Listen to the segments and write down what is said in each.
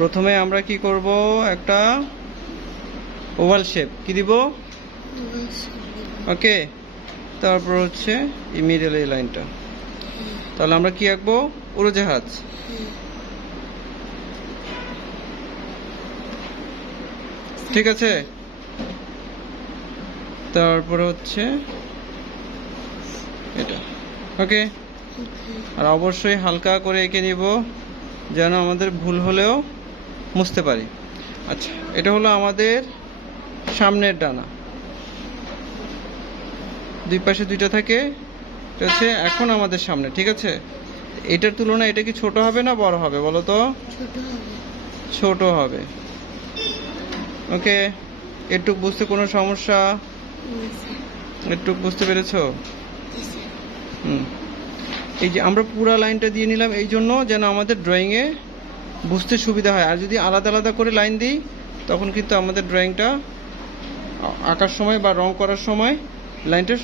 প্রথমে আমরা কি করব, একটা ওভাল শেপ কি দিব, ওকে। তারপর হচ্ছে এই মিডল এই লাইনটা, তাহলে আমরা কি আঁকবো, উড়োজাহাজ। ঠিক আছে, তারপর হচ্ছে এটা, ওকে। আর অবশ্যই হালকা করে এঁকে নিব যেন আমাদের ভুল হলেও মুছতে পারি। আচ্ছা, এটা হলো আমাদের সামনের ডানা, দুই পাশে দুইটা থাকে, এটা হচ্ছে এখন আমাদের সামনে। ঠিক আছে, এটার তুলনায় এটা কি ছোট হবে না বড় হবে বলো তো? ছোট হবে, ওকে। একটু বুঝতে কোনো সমস্যা? একটু বুঝতে পেরেছো? এই যে আমরা পুরো লাইনটা দিয়ে নিলাম এই জন্য যেন আমাদের ড্রয়িংয়ে বুঝতে সুবিধা হয়। আর যদি আলাদা আলাদা করে লাইন দিই তখন কিন্তু আমাদের ড্রয়িংটা আঁকার সময় বা রং করার সময় লাইনটা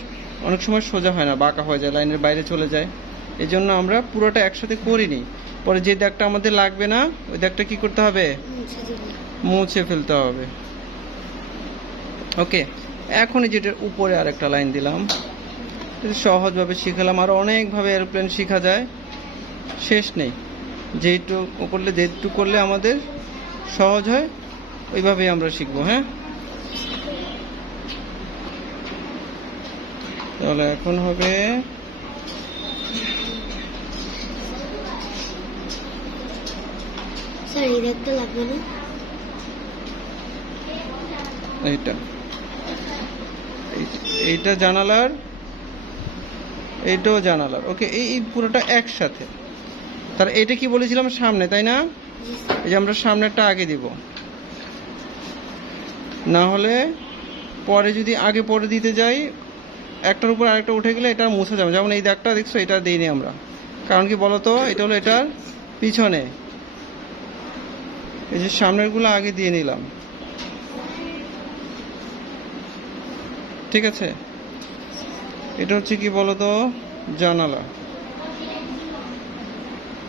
অনেক সময় সোজা হয় না, বাঁকা হয়ে যায়, লাইনের বাইরে চলে যায়। এই জন্য আমরা পুরোটা একসাথে করিনি, পরে যে দাগটা আমাদের লাগবে না ওই দাগটা কি করতে হবে, মুছে ফেলতে হবে, ওকে। এখন যেটার উপরে আর একটা লাইন দিলাম, সহজভাবে শিখালাম। আর অনেকভাবে এরোপ্লেন শেখা যায়, শেষ নেই। যেটুকু করলে আমাদের সহজ হয় ওইভাবেই আমরা শিখবো। হ্যাঁ, তাহলে এখন হবে এইটা জানালার, এইটাও জানালার, ওকে। এই পুরোটা একসাথে। তার এটা কি বলেছিলাম, সামনে, তাই না? এই যে আমরা সামনেরটা আগে দিব, না হলে পরে যদি আগে পরে দিতে যাই একটার উপর আরেকটা উঠে গেলে এটা মুছে যাবে। যেমন এই দাগটা দেখছো, এটা দিইনি আমরা, কারণ কি বলতো, এটা হলো এটার পিছনে। এই যে সামনেরগুলো আগে দিয়ে নিলাম, ঠিক আছে। এটা হচ্ছে কি বলতো, জানালা,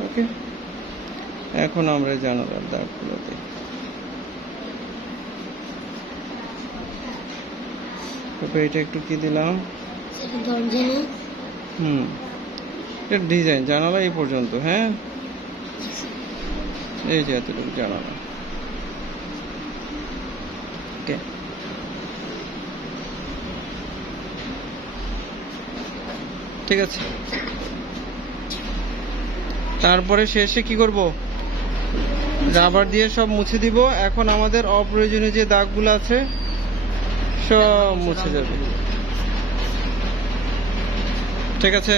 ওকে। এখন আমরা জানালার দাগগুলোতে এটা একটু কি দিলাম, এটা ডিজাইন জানালা এই পর্যন্ত। হ্যাঁ, এই যে এতটুকু জানালা, ওকে। ঠিক আছে, তারপরে শেষে কি করব, রাবার দিয়ে সব মুছে দিব। এখন আমাদের অপ্রয়োজনীয় যে দাগগুলো আছে সব মুছে যাবে, ঠিক আছে।